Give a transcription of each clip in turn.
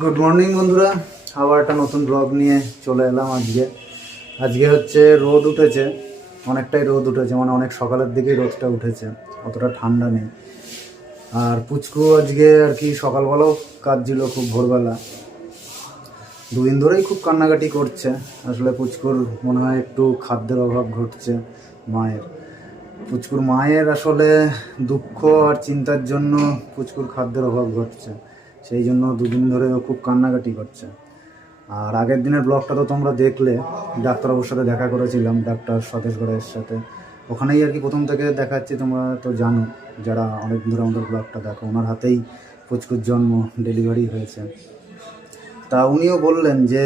Good morning বন্ধুরা। আবার একটা নতুন ব্লগ নিয়ে চলে এলাম আজকে। আজকে হচ্ছে রোদ উঠেছে অনেকটাই রোদ উঠেছে মানে অনেক সকালের দিকেই রোদটা উঠেছে অতটা ঠান্ডা নেই। আর পুচকু আজকে আর কি সকালবেলাও কাঁদছিল খুব ভোরবেলা। দুদিন ধরেই খুব কান্নাকাটি করছে। আসলে পুচকুর মনে হয় একটু খাদ্যের অভাব ঘটছে মায়ের। পুচকুর মায়ের আসলে দুঃখ আর চিন্তার জন্য পুচকুর খাদ্যের অভাব ঘটছে। সেই জন্য দুদিন ধরে ও খুব কান্নাকাটি করছে। আর আগের দিনের ব্লগটা তো তোমরা দেখলে, ডাক্তারবাবুর সাথে দেখা করেছিলাম, ডাক্তার সতেশ গড়ের সাথে। ওখানেই আর কি প্রথম থেকে দেখাচ্ছি, তোমরা তো জানো, যারা অনেক ধরে আমাদের ব্লগটা দেখো, ওনার হাতেই পুচকুর জন্ম ডেলিভারি হয়েছে। তা উনিও বললেন যে,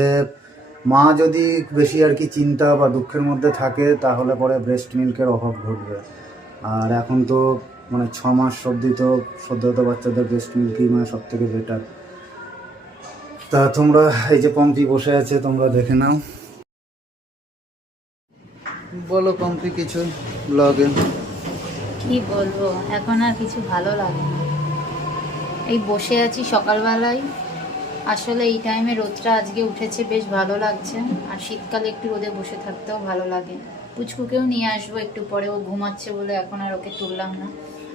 মা যদি বেশি আর কি চিন্তা বা দুঃখের মধ্যে থাকে, তাহলে পরে ব্রেস্ট মিল্কের অভাব ঘটবে। আর এখন তো মানে ছ মাস অবধি তো সদ্যজাত বাচ্চাদের ব্রেস্ট মিল্কই মানে সব থেকে বেটার তা তোমরা এই যে পম্পি বসে আছে, তোমরা দেখে নাও। বলো পম্পি, কিছু ব্লগে কি বলব, এখন আর কিছু ভালো লাগে না। এই বসে আছি সকালবেলায়। আসলে এই টাইমে রোদটা আজকে উঠেছে, বেশ ভালো লাগছে। আর শীতকালে একটু রোদে বসে থাকতেও ভালো লাগে। পুচকুকেও নিয়ে আসব, একটু পরে ও ঘুমাচ্ছে বলে এখন আর ওকে তুললাম না।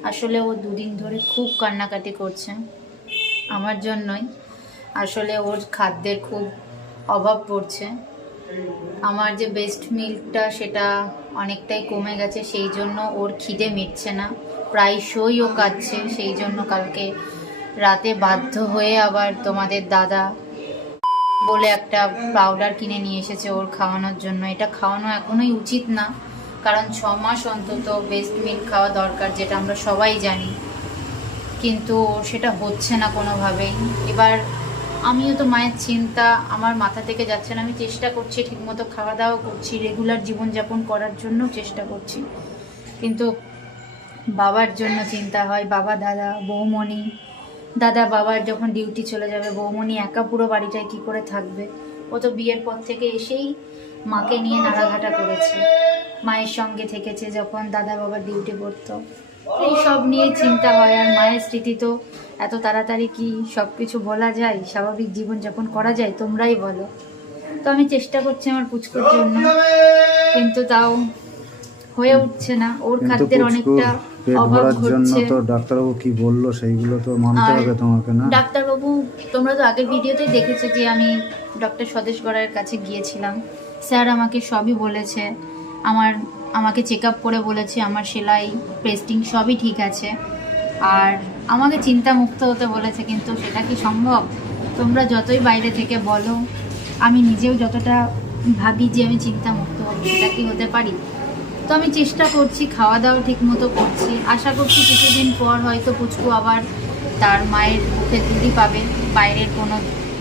আসলে ও দুদিন ধরে খুব কান্নাকাটি করছে, আমার জন্যই। আসলে ওর খাদ্যের খুব অভাব পড়ছে। আমার যে বেস্ট মিল্কটা সেটা অনেকটাই কমে গেছে, সেই জন্য ওর খিদে মিটছে না। প্রায় প্রায়শই ও কাঁদছে, সেই জন্য কালকে রাতে বাধ্য হয়ে আবার তোমাদের দাদা বলে একটা পাউডার কিনে নিয়ে এসেছে ওর খাওয়ানোর জন্য। এটা খাওয়ানো এখনোই উচিত না, কারণ ছ মাস অন্তত বেস্ট মিল্ক খাওয়া দরকার, যেটা আমরা সবাই জানি। কিন্তু সেটা হচ্ছে না কোনোভাবেই। এবার আমিও তো মায়ের চিন্তা, আমার মাথা থেকে যাচ্ছে না। আমি চেষ্টা করছি, ঠিকমতো খাওয়া দাওয়া করছি রেগুলার জীবনযাপন করার জন্য চেষ্টা করছি। কিন্তু বাবার জন্য চিন্তা হয়, বাবা, দাদা, বৌমণি দাদা বাবার যখন ডিউটি চলে যাবে বৌমণি একা পুরো বাড়িটায় কি করে থাকবে? ও তো বিয়ের পর থেকে এসেই মাকে নিয়ে নাড়াঘাটা করেছে। মায়ের সঙ্গে থেকেছে যখন দাদা বাবার ডিউটি পড়তো। এই সব নিয়ে চিন্তা হয় আর মায়ের স্মৃতি তো এত তাড়াতাড়ি কি সব কিছু বলা যায়? স্বাভাবিক জীবন জীবনযাপন করা যায়? তোমরাই বলো। তো আমি চেষ্টা করছি আমার পুচকুর জন্য কিন্তু তাও হয়ে উঠছে না। ওর খাদ্যের অনেকটা পেট ভরার জন্য তো ডাক্তারবাবু কি বলল সেইগুলো তো মানতে হবে তোমাকে না? ডাক্তারবাবু তোমরা তো আগের ভিডিওতেই দেখেছ যে আমি ডক্টর স্বদেশ গড়ার কাছে গিয়েছিলাম। স্যার আমাকে সবই বলেছে। আমার আমাকে চেক আপ করে বলেছে আমার সেলাই পেস্টিং সবই ঠিক আছে। আর আমাকে চিন্তা মুক্ত হতে বলেছে কিন্তু সেটা কি সম্ভব? তোমরা যতই বাইরে থেকে বলো আমি নিজেও যতটা ভাবি যে আমি চিন্তা মুক্ত হব সেটা কি হতে পারি? তো আমি চেষ্টা করছি খাওয়া দাওয়া ঠিক মতো করছি। আশা করছি কিছুদিন পর হয়তো পুচকু আবার তার মায়ের মুখে দুধই পাবে। বাইরের কোনো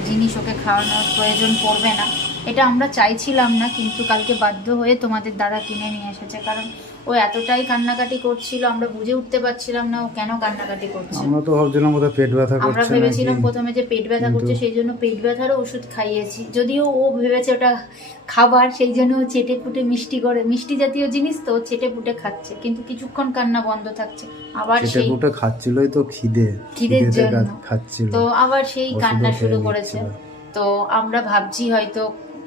জিনিস ওকে খাওয়ানোর প্রয়োজন পড়বে না। এটা আমরা চাইছিলাম না, কিন্তু কালকে বাধ্য হয়ে তোমাদের দাদা কিনে নিয়ে এসেছে। কারণ ও এতটাই কান্নাকাটি করছিল আমরা বুঝে উঠতে পারছিলাম না ও কেন কান্নাকাটি করছে। আমরা তো ভাবছিলাম বোধহয় পেট ব্যথা করছে আমরা ভেবেছিলাম প্রথমে যে পেট ব্যথা করছে সেই জন্য পেট ব্যথারও ওষুধ খাইয়েছি। যদিও ও ভেবেছে ওটা খাবার সেই জন্য ও চেটে পুটে মিষ্টি করে মিষ্টি জাতীয় জিনিস তো চেটে পুটে খাচ্ছে কিন্তু কিছুক্ষণ কান্না বন্ধ থাকছে। আবার চেটে সেই পুটে খাচ্ছিলই তো খিদে খিদের জন্য। খাচ্ছিল। তো আবার সেই কান্না শুরু করেছে। তো আমরা ভাবছি হয়তো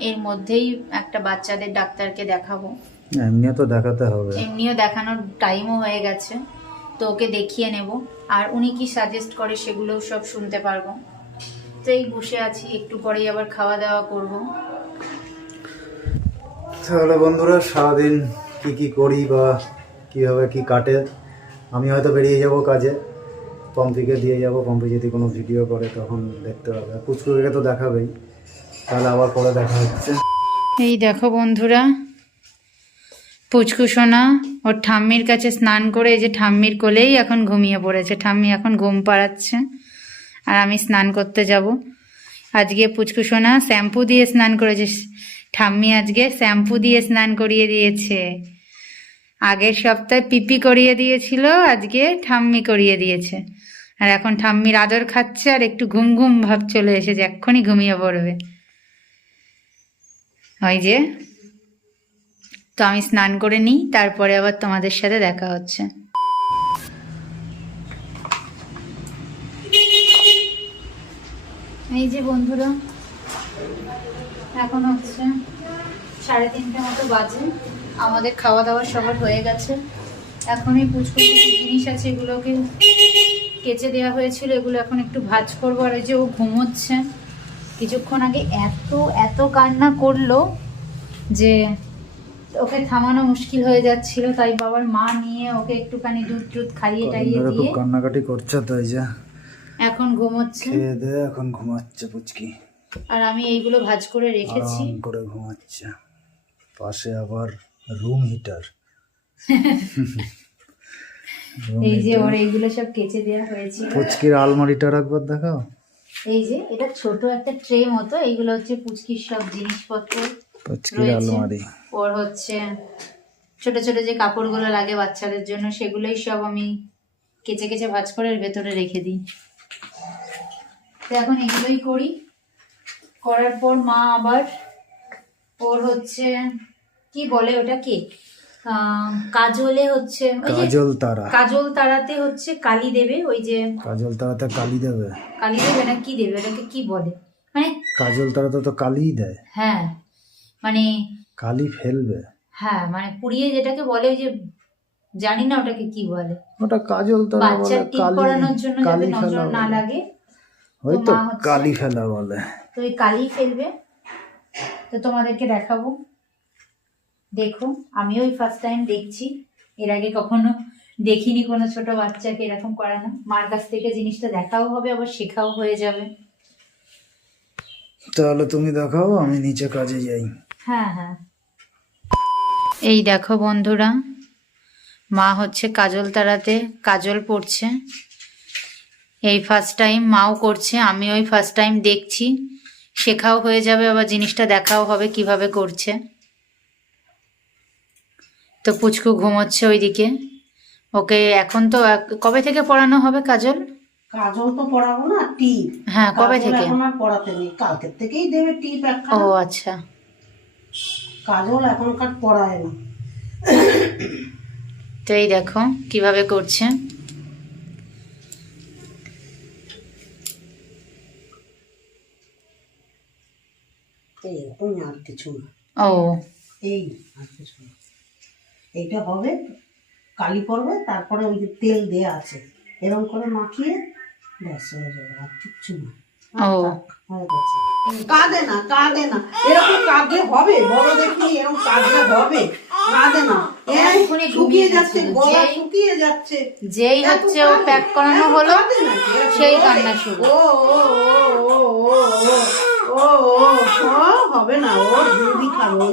এর মধ্যেই একটা বাচ্চাদের ডাক্তারকে দেখাবো। এমনিও তো দেখাতে হবে। এমনিও দেখানোর টাইমও হয়ে গেছে। তো ওকে দেখিয়ে নেব। আর উনি কি সাজেস্ট করে সেগুলোও সব শুনতে পারব। তো এই বসে আছি একটু পরেই আবার খাওয়া দাওয়া করব। তাহলে বন্ধুরা সারাদিন কি কি করি বা কীভাবে কি কাটে আমি হয়তো বেরিয়ে যাব কাজে। পম্পিকে দিয়ে যাব। পম্পি যদি কোনো ভিডিও করে তখন দেখতে পাবে পুচকুকে তো দেখাবেই। তাহলে আবার পরে দেখা হচ্ছে। এই দেখো বন্ধুরা পুচকু সোনা, ওর ঠাম্মির কাছে স্নান করে এই যে ঠাম্মির কোলেই এখন ঘুমিয়ে পড়েছে। ঠাম্মি এখন ঘুম পাড়াচ্ছে আর আমি স্নান করতে যাব। আজকে পুচকুসোনা শ্যাম্পু দিয়ে স্নান করেছে। ঠাম্মি আজকে শ্যাম্পু দিয়ে স্নান করিয়ে দিয়েছে। আগের সপ্তাহে পিপি করিয়ে দিয়েছিল, আজকে ঠাম্মি করিয়ে দিয়েছে। আর এখন ঠাম্মির আদর খাচ্ছে আর একটু ঘুম ঘুম ভাব চলে এসেছে, এক্ষুনি ঘুমিয়ে পড়বে। ওই যে তো আমি স্নান করে নিই, তারপরে আবার তোমাদের সাথে দেখা হচ্ছে। এই যে বন্ধুরা, এখন হচ্ছে সাড়ে তিনটে মতো বাজে। আমাদের খাওয়া দাওয়া সবার হয়ে গেছে। এখন এই পুচকু কিছু জিনিস আছে, এগুলোকে কেচে দেওয়া হয়েছিল, এগুলো এখন একটু ভাজ করব। আর যে ও ঘুমোচ্ছে, কিছুক্ষণ আগে এত এত কান্না করল যে ওকে থামানো মুশকিল হয়ে যাচ্ছিল তাই বাবার মা নিয়ে ওকে একটুখানি দুধ টুধ খাইয়ে টাইয়ে দিয়ে কান্নাকাটি করছে তো এই যে। এখন ঘুমোচ্ছে। খেয়ে দিয়ে এখন ঘুমাচ্ছে পুচকি। আর আমি এইগুলো ভাজ করে রেখেছি। আরাম করে ঘুমাচ্ছে। পাশে আবার রুম হিটার এই যে ওর এইগুলো সব কেচে দেওয়া হয়েছে। পুচকির আলমারিটার একবার দেখাও। এই যে এটা ছোট একটা ট্রে মতো এইগুলো হচ্ছে পুচকির সব জিনিসপত্র। আলমারি। ওর হচ্ছে ছোট ছোট যে কাপড়গুলো লাগে বাচ্চাদের জন্য সেগুলোই সব আমি কেচে কেচে ভাজ করে ভেতরে রেখে দিই। এখন এগুলোই করি। করার পর মা আবার ওর হচ্ছে কি বলে ওটা কি আহ, কাজলে হচ্ছে কাজল তারা। কাজল তারাতে হচ্ছে কালি দেবে ওই যে কাজল তারাতে কালি দেবে? কালি দেবে না কি দেবে? ওটাকে কি বলে? মানে কাজল তারাতে তো কালিই দেয়। হ্যাঁ। মানে কালি ফেলবে। হ্যাঁ মানে পুড়িয়ে যেটাকে বলে ওই যে জানি না ওটাকে কি বলে। ওটা কাজল বলে টিপ কালি পরানোর জন্য যাতে নজর না লাগে। ওই তো কালি ফেলা বলে। তো ওই কালি ফেলবে। তো তোমাদেরকে দেখাবো। দেখো আমিও ওই ফার্স্ট টাইম দেখছি। এর আগে কখনো দেখিনি কোনো ছোট বাচ্চাকে এরকম করানো। মার কাছ থেকে জিনিসটা দেখাও হবে আবার শেখাও হয়ে যাবে। তাহলে তুমি দেখাও আমি নিচে কাজে যাই। হ্যাঁ হ্যাঁ। এই দেখো বন্ধুরা মা হচ্ছে কাজল তারাতে কাজল পড়ছে। এই ফার্স্ট টাইম মাও করছে আমি ওই ফার্স্ট টাইম দেখছি। শেখাও হয়ে যাবে আবার জিনিসটা দেখাও হবে কীভাবে করছে। তো পুচকু ঘুমোচ্ছে ওইদিকে। ওকে এখন তো এক- কবে থেকে পড়ানো হবে কাজল? কাজল তো পড়াবো না টিপ। হ্যাঁ কবে থেকে? পড়াতে নেই কালকের থেকেই দেবে টিপ ও আচ্ছা। কাজল এখনকার পড়ায় না। তো এই দেখো কীভাবে করছে? এরকম আর কিছু না। ও। এই আর কিছু না। এইটা হবে কালি পড়বে তারপরে ওই যে তেল দেয়া আছে এরকম করে মাখিয়ে ব্যাস হয়ে যাবে আর কিচ্ছু না। কাঁদে না কাঁদে না। এরকম কাঁদলে হবে? বড় দেখি এরকম কাঁদলে হবে? যেই হচ্ছে ও প্যাক করানো হলো সেই কান্না শুরু। ও হবে না। ও ওই দুধ খাবে।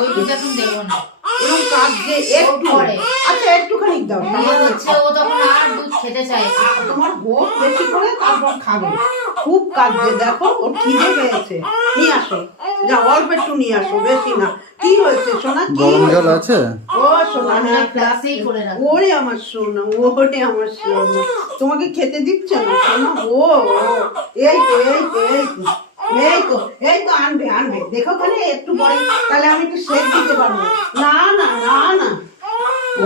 ওই দুধ এখন দেবো না। কাঁদছে একটু আচ্ছা একটুখানি দাও ও তখন আর দুধ খেতে চাইছে তোমার হোক বেশি করে তারপর খাবে। খুব কাঁদছে দেখো খিদে পেয়েছে। নিয়ে আসো। যা অল্প একটু নিয়ে আসো বেশি না। কি হয়েছে সোনা কি গরম জল আছে? ও সোনা হ্যাঁ ফ্লাক্সেই করে রাখো। ওরে আমার সোনা ওরে আমার সোনা। তোমাকে খেতে দিচ্ছে না সোনা? ও ও, এই তো এই তো এই তো। এই তো এই তো আনবে আনবে দেখো ওখানে একটু পরে তাহলে আমি একটু সেট দিতে পারব না না না না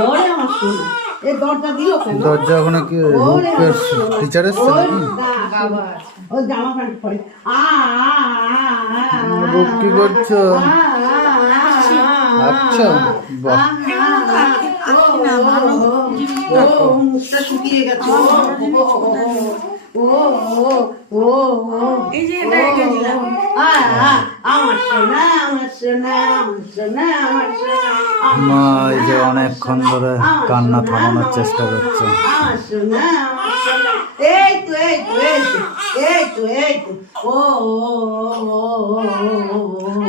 ওরে আমার সোনা এই দরজা দিল কেন দরজা ওখানে কি ওরে রূপের আমার সোনা। টিচার এসছে ওরে নাকি না, বাবা ও জামা প্যান্ট পরে আ কি করছ আচ্ছা বাহ শুকিয়ে গেছে ও ও ও ও এই যে এটা রেখে দিলাম আমার সোনা আমার সোনা আমার সোনা আমার সোনা মা এই যে অনেকক্ষণ ধরে কান্না থামানোর চেষ্টা করছে আমার সোনা আমার সোনা এই তো এই তো এই তো এই তো এই তো ও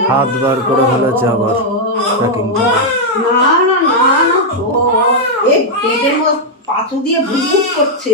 হাত বার করে ফেলেছে আবার প্যাকিং করে না না না না ও এই পেটের মধ্যে পাথু দিয়ে ভুটভুট করছে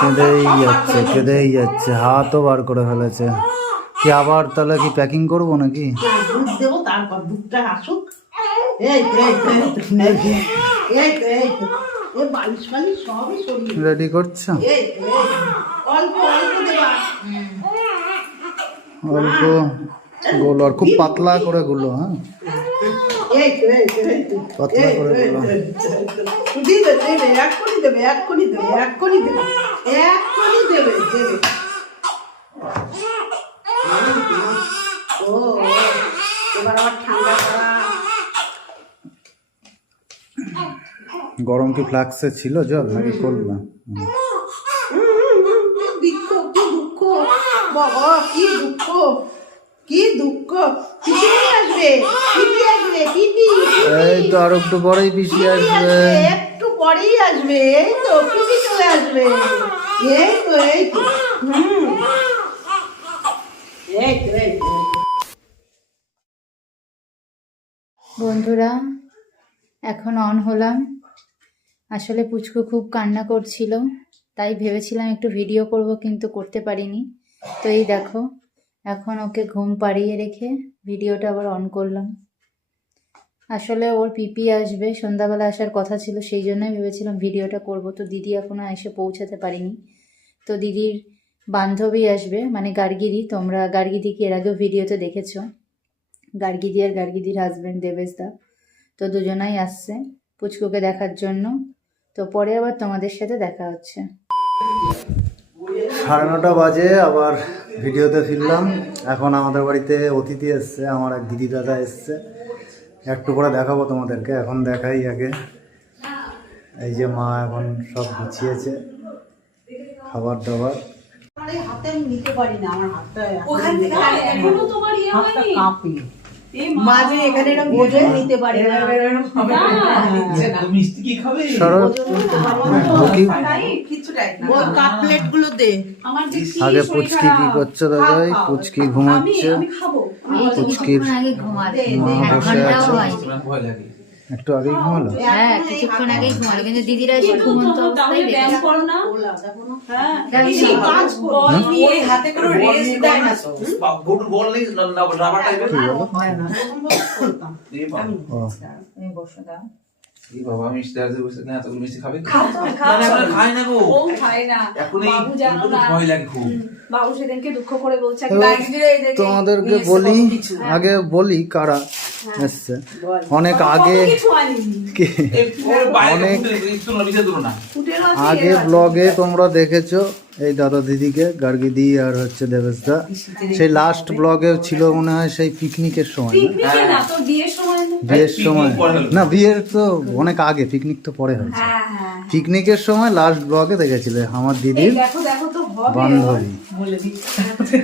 কেঁদেই যাচ্ছে করে কেঁদেই যাচ্ছে হাতও বার করে ফেলেছে। কি আবার তাহলে কি প্যাকিং করব নাকি? হ্যাঁ, দুধ দেবো তারপর দুধটা আসুক। রেডি করছ। অল্পগুলো আর খুব পাতলা করে গুলো হ্যাঁ। তো, করে তো। দিবে দেবে এক কোনি দেবে দেবে এক দেবে দেবে দেবে ও এবার আবার ঠান্ডা করা গরম কি ফ্লাক্সে ছিল জল নাকি করলাম দুঃখ কি দুঃখ বাবা কি দুঃখ কি দুঃখ এই তো আর একটু পরেই পিছিয়ে আসবে। একটু পরেই আসবে এই তো পিপি চলে আসবে। এই তো এই তো। হুম। এই তো এই তো। বন্ধুরা এখন অন হলাম। আসলে পুচকু খুব কান্না করছিল তাই ভেবেছিলাম একটু ভিডিও করব কিন্তু করতে পারিনি। তো এই দেখো এখন ওকে ঘুম পাড়িয়ে রেখে ভিডিওটা আবার অন করলাম। আসলে ওর পিপি আসবে, সন্ধ্যাবেলা আসার কথা ছিল, সেই জন্যই ভেবেছিলাম ভিডিওটা করব। তো দিদি এখনও এসে পৌঁছাতে পারিনি। তো দিদির বান্ধবী আসবে মানে গার্গিদি তোমরা গার্গিদিকে এর আগেও ভিডিওতে দেখেছ? গার্গিদি আর গার্গিদির হাজবেন্ড দেবেশদা। তো দুজনাই আসছে পুচকুকে দেখার জন্য। তো পরে আবার তোমাদের সাথে দেখা হচ্ছে। সাড়ে নটা বাজে আবার ভিডিওতে ফিরলাম। এখন আমাদের বাড়িতে অতিথি এসছে আমার এক দিদি দাদা এসছে। একটু করে দেখাবো তোমাদেরকে এখন দেখাই আগে। এই যে মা এখন সব গুছিয়েছে খাবার দাবার আমার হাতে আমি নিতে পারি না আমার হাতটা ওখান থেকে আরে এখনও তোমার ইয়ে হয়নি? কাঁপে। মাঝে এখানে ওজন নিতে পারে না। মিষ্টি কি খাবে? ওই কাপ প্লেটগুলো দে আগে পুচকি কি। করছে দাদাই পুচকি ঘুমাচ্ছে। পুচকির কিছুক্ষণ একটু আগেই ঘুমালো হ্যাঁ কিছুক্ষণ আগেই ঘুমালো কিন্তু দিদিরা এসে ঘুমন্ত অবস্থায় ব্যায়াম করো না ওলা দেখো না হ্যাঁ দেখো, বেশি বাবা। কাজ করো ওই হাতে করে রেস্ট দেয় না বল বল নেই রাবার টাইপের কি বলো করতাম এই বাবা ও তুমি বসো দাও এই বাবা মিষ্টি আছে বসে না এতগুলো মিষ্টি খাবে? খাই না গো। ও খায় না। এখন এই বাবু জানো না। ভয় লাগে খুব। বাবু সেদিনকে দুঃখ করে বলছে তোমাদেরকে বলি আগে বলি কারা এসছে। অনেক আগে অনেক- আগে ব্লগে তোমরা দেখেছ এই দাদা দিদিকে গার্গিদি আর হচ্ছে দেবেশদা। সেই লাস্ট ব্লগে ছিল মনে হয় সেই পিকনিকের সময়। না পিকনিকে না তোর বিয়ের সময়। না বিয়ের তো অনেক আগে পিকনিক তো পরে হয়েছে। হ্যাঁ হ্যাঁ পিকনিকের সময় লাস্ট ব্লগে দেখেছিলে আমার দিদির দেখো দেখো তো হবে। বান্ধবী। গার্গি দিকে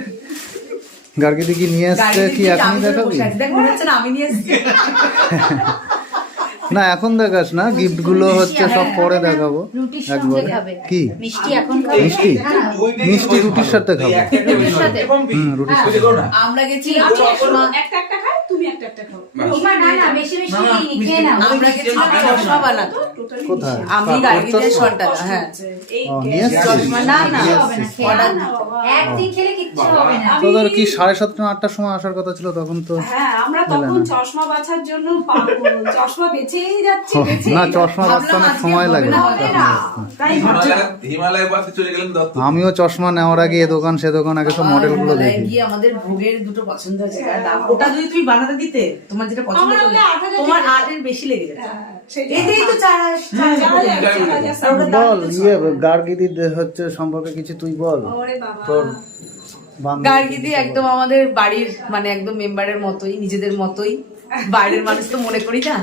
গার্গিদি কি নিয়ে আসছে কি এখন দেখাবি? দেখো না আমি নিয়ে এসেছি। না এখন দেখাস না গিফটগুলো হচ্ছে সব পরে দেখাবো। একবারে কি? মিষ্টি এখন মিষ্টি? মিষ্টি রুটির সাথে খাব। রুটির সাথে। হুম রুটির সাথে। আমরা গেছি একটা একটা খাও তুমি একটা একটা খাও। না না বেশি বেশি না, না, দিইনি, খেয়ে নাও। আমরা গেছিলাম চশমা বানাতে কোথায়? আমি গাড়িতে চশমা? হ্যাঁ। এই? চশমা না না হবে না, অর্ডার একদিন খেলে কিচ্ছু হবে না। তোদের কি সাড়ে সাতটা আটটার সময় আসার কথা ছিল তখন তো হ্যাঁ আমরা তখন চশমা বাছার জন্য পাগল চশমা বেঁচেই যাচ্ছে না চশমা বাঁচতে অনেক সময় লাগে। হিমালয় বাসে চলে গেলেন আমিও চশমা নেওয়ার আগে এ দোকান সে দোকান আগে সব মডেলগুলো দেখি। আমাদের ভোগের দুটো পছন্দ আছে ওটা যদি তুমি বানাতে দিতে তোমার যেটা পছন্দ তোমার আটের বেশি লেগে যাচ্ছে হ্যাঁ, বল ইয়ে গার্গিদি হচ্ছে সম্পর্কে কিছু তুই বল। তোর গার্গিদি একদম আমাদের বাড়ির মানে একদম মেম্বারের মতোই নিজেদের মতোই। বাইরের মানুষ তো মনে করি না।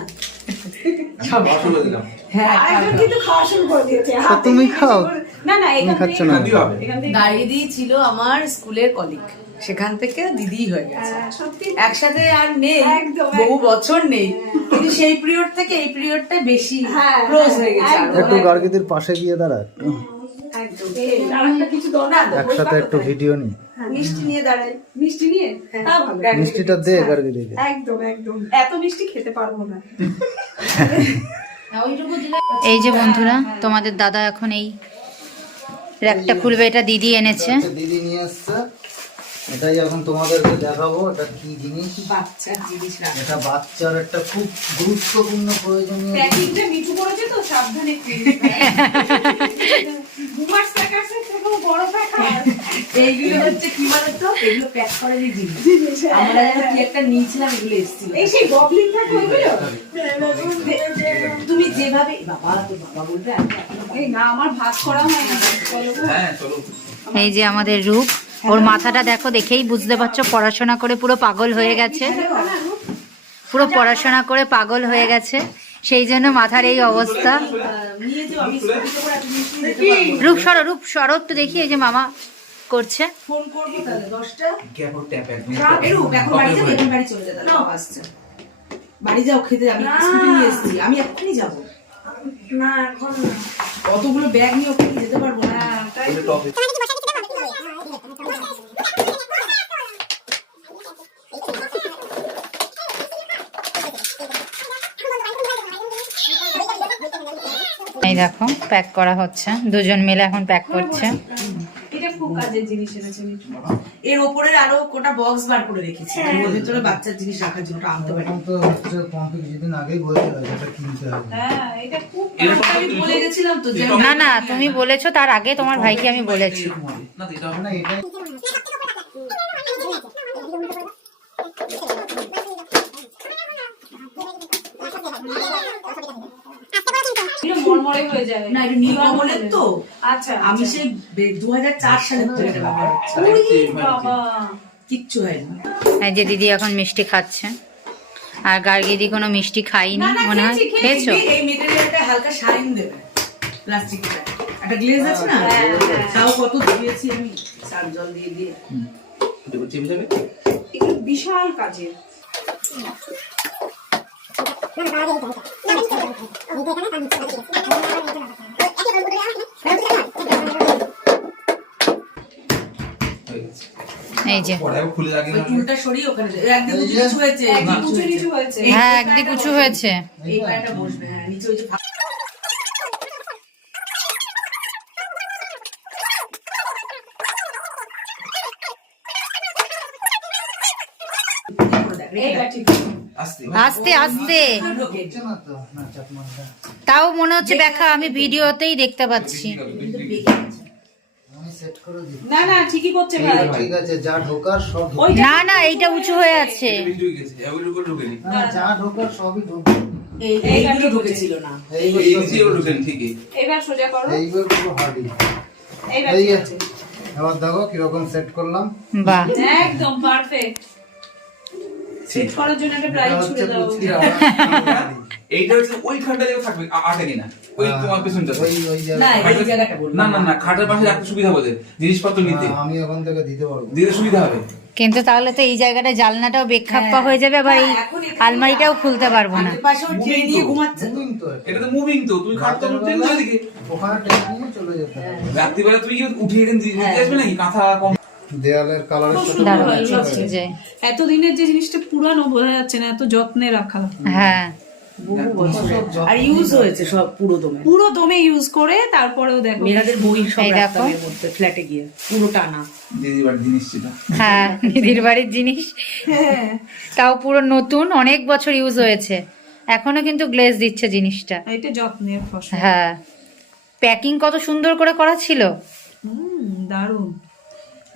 তুমি খাও। না না এখান থেকে- না? দিও হবে। এখান থেকে- গার্গিদি ছিল আমার স্কুলের কলিগ সেখান থেকে দিদি হয়ে গেছে। হ্যাঁ, একসাথে আর নেই। বহু বছর নেই। কিন্তু সেই পিরিয়ড থেকে এই পিরিয়ডটা বেশি হ্যাঁ, ক্লোজ হ্যাঁ, হয়ে গেছে একটু গার্গিদির পাশে গিয়ে দাঁড়া একটু একসাথে একটু ভিডিও নি। হ্যাঁ, মিষ্টি নিয়ে দাঁড়াই। মিষ্টি নিয়ে? মিষ্টিটা দে গার্গিদিকে একদম একদম। এত মিষ্টি খেতে পারব না। এই যে বন্ধুরা তোমাদের দাদা এখন এই র্যাকটা খুলবে এটা দিদি এনেছে। একটা দিদি নিয়ে এসছে এটাই এখন তোমাদেরকে দেখাবো এটা কি জিনিস? বাচ্চার জিনিস এটা বাচ্চার একটা খুব গুরুত্বপূর্ণ প্রয়োজনীয় জিনিস। প্যাকিংটা মিঠু করেছে তো সাবধানে বুমার স্ট্যাকার্সের থেকেও বড় প্যাকার এইগুলো হচ্ছে কি বলতো? এগুলো প্যাক করে যে জিনিস আমরা যেন কি একটা নিয়েছিলাম এগুলো এসেছিল। এই সেই গবলিন থাকে তুমি যেভাবে বাবা তো বাবা বলবে এই না আমার ভাত করা হয় না। হ্যাঁ চলো। এই যে আমাদের রূপ ওর মাথাটা দেখো দেখেই বুঝতে পারছ পড়াশোনা করে পুরো পাগল হয়ে গেছে। পুরো পড়াশোনা করে পাগল হয়ে গেছে। সেই জন্য মাথার এই অবস্থা। রূপ সরো রূপ সরো একটু দেখি এই যে মামা করছে। ফোন করব তাহলে দশটা? ক্যাপো ট্যাপ একদম এরু এখন বাড়ি যাবে এখন বাড়ি চলে যাবে। বাবা আসছে। বাড়ি যাও খেতে আমি স্কুটি নিয়ে এসেছি। আমি এক্ষুনি যাব। না এখন অতগুলো ব্যাগ নিয়ে ওখানে যেতে পারব না। এই দেখো প্যাক করা হচ্ছে। দুজন মিলে এখন প্যাক করছে। এটা খুব কাজের জিনিস এনেছে এর ওপরের আরও কোটা বক্স বার করে রেখেছি। ওর ভিতরে বাচ্চার জিনিস রাখার জন্য আনতে পারি। তো হচ্ছে কিছুদিন আগেই বলতে হবে এটা কিনতে হবে। হ্যাঁ এটা খুব আমি বলে গেছিলাম তো না না তুমি বলেছ তার আগে তোমার ভাইকে আমি বলেছি। না এটা না এটাই এগুলো মরমরে হয়ে যাবে। না এটা নীলকমলের তো। আচ্ছা আমি সেই দু হাজার চার কিচ্ছু হয়নি। এই যে দিদি এখন মিষ্টি খাচ্ছে। আর গার্গিদি কোনো মিষ্টি খাইনি মনে হয়? খেয়েছি, খেয়েছি। খেয়েছো? এই মেটেরিয়ালটা হালকা শাইন দেবে প্লাস্টিকটা একটা গ্লেজ আছে না? হ্যাঁ, হ্যাঁ। তাও কত দিয়েছি আমি? সার জল দিয়ে দিয়ে। এটা চেপে যাবে এগুলো বিশাল কাজের। হয়ে এই যে। কিছু হয়েছে। খুলে লাগিয়ে ওই চুলটা সরিয়ে ওখানে দে। একদিন উঁচু নিচু হয়েছে একদিন নিচু উঁচু হয়েছে। নিচু হয়েছে এই হ্যাঁ পায়টা একদিক উঁচু বসবে। হয়েছে এই পায়টা বসবে হ্যাঁ নিচে ওই যে ফা- এইটা ঠিক আসতে। আস্তে তাও মনে হচ্ছে দেখা আমি ভিডিওতেই দেখতে পাচ্ছি। আমি সেট করে দিই না না ঠিকই করছে ভাই। ঠিক আছে যা ঢোকার সব না না এইটা উঁচু হয়ে আছে। ঢুকে গেছে ওই ঢুকে ঢুকেনি। না, যা ঢোকার সবই ঢোকে। এইগুলো ঢুকেছিল না। এইবার এই সব নিচে ওরা ঢুকেনি ঠিকই। এবার সোজা করো। এইবার পুরো হার্ডি। এইবার ঠিক আছে। এবার দেখো কীরকম সেট করলাম। বাহ। একদম পারফেক্ট সেট করার জন্য একটা প্রাইজ ছুড়ে দাও। এইটা হচ্ছে ওই খাটটা থাকবে আ- না ওই হ্যাঁ, তোমার পেছনটা ওই ওই না জায়গায় এই জায়গাটা না না না খাটের পাশে রাখতে সুবিধা বলে জিনিসপত্র নিতে হ্যাঁ, আমি এখন থেকে দিতে পারব। দিতে সুবিধা হবে। কিন্তু তাহলে তো এই জায়গাটা জালনাটাও বেখাপ্পা হয়ে। যাবে আবার এই হ্যাঁ, আলমারিটাও খুলতে পারব না। এটা। তো মুভিং তো তুমি ওখানে চলে যেতে রাত্রিবেলা তুমি কি উঠে এখানে হ্যাঁ। আসবে নাকি? কাঁথা কম দেয়ালের কালারের সাথে এতদিনের যে জিনিসটা পুরানো বোঝা যাচ্ছে না এত যত্নে রাখা। হ্যাঁ। আর ইউজ হয়েছে সব পুরো দমে। পুরো দমে ইউজ করে তারপরেও দেখো মেয়েরাদের বই সব রাখতাম এর মধ্যে ফ্ল্যাটে গিয়ে পুরো টানা। দিদি বাড়ির জিনিস ছিল। হ্যাঁ দিদির বাড়ির জিনিস। তাও পুরো নতুন অনেক বছর ইউজ হয়েছে। এখনও কিন্তু গ্লেজ দিচ্ছে জিনিসটা। এটা যত্নের ফসল। হ্যাঁ। প্যাকিং কত সুন্দর করে করা ছিল। হুম দারুণ।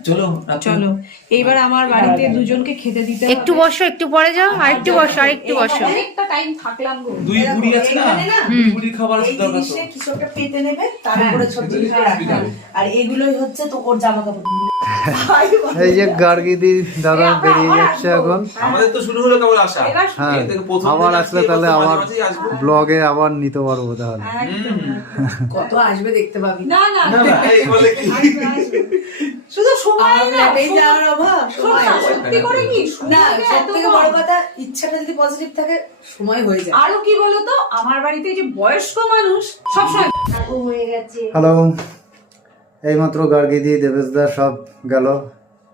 চলো চলো। এইবার আমার বাড়িতে দুজনকে খেতে দিতে একটু বসো একটু পরে যাও আর একটু বসো আর একটু বসো। অনেকটা টাইম থাকলাম গো। দুই বুড়ি আছে না? দুই বুড়ি খাবার এই দরকার তো। কিছু একটা পেতে নেবে তার উপরে সব সেটা জিনিসটা দিয়ে রাখা হবে। আর এগুলোই হচ্ছে তো ওর জামা কাপড় এই যে গার্গিদি দাদা বেরিয়ে যাচ্ছে এখন। আমাদের তো শুরু হলো কেবল আসা হ্যাঁ আবার আসলে তাহলে মাঝে ব্লগে আবার নিতে পারব তাহলে। কত আসবে দেখতে পাবি। না না না, না, এই বলে কি? শুধু সময় না যাওয়ার অভাব সময় সত্যি করে কি না সময় সব থেকে বড় কথা ইচ্ছাটা যদি পজিটিভ থাকে সময় হয়ে যায়। আরও কি বলতো আমার বাড়িতে যে বয়স্ক মানুষ সবসময় হ্যালো এইমাত্র গার্গিদি দেবেশদা সব গেল।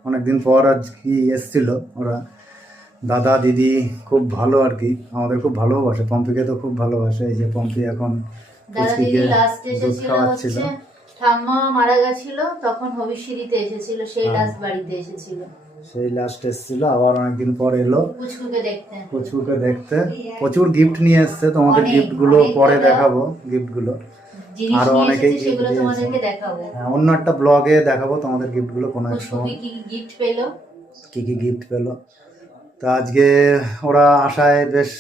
অনেকদিন পর আজ কি এসছিল ওরা। দাদা দিদি খুব ভালো আর কি আমাদের খুব ভালোবাসে। পম্পিকে তো খুব ভালোবাসে এই যে পম্পি এখন লাস্ট দুধ খাওয়াচ্ছিল। ঠাম্মা মারা গেছিল তখন হবিষ্যিরিতে এসেছিল সেই হ্যাঁ। লাস্ট বাড়িতে এসেছিল। সেই লাস্ট এসেছিল আবার অনেকদিন পর এলো। পুচকুকে দেখতে। প্রচুরকে দেখতে। প্রচুর গিফট নিয়ে এসছে তোমাদের গিফটগুলো পরে দেখাবো গিফটগুলো আরও অনেকেই তোমাদেরকে দেখাবো। হ্যাঁ, অন্য একটা ব্লগে দেখাবো তোমাদের গিফটগুলো কোনো এক সময়। কি কি গিফট পেল? কি কি গিফট পেল? তা আজকে ওরা আসায় বেশ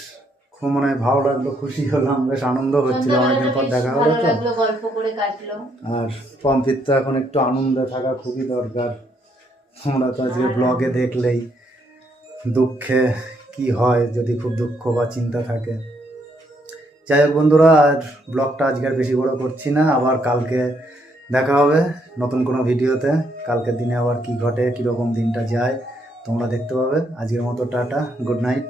মানে ভালো লাগল খুশি হলাম বেশ আনন্দ হচ্ছিল অনেকদিন পর দেখা হলো তো। গল্প করে কাটলো। আর পম্পিত তো এখন একটু আনন্দে থাকা খুবই দরকার। তোমরা তো আজকে ব্লগে দেখলেই দুঃখে কি হয় যদি খুব দুঃখ বা চিন্তা থাকে। যাই হোক বন্ধুরা আর ব্লগটা আজকে আর বেশি বড় করছি না আবার কালকে দেখা হবে নতুন কোনো ভিডিওতে। কালকের দিনে আবার কি ঘটে কীরকম দিনটা যায় তোমরা দেখতে পাবে। আজকের মতো tata good night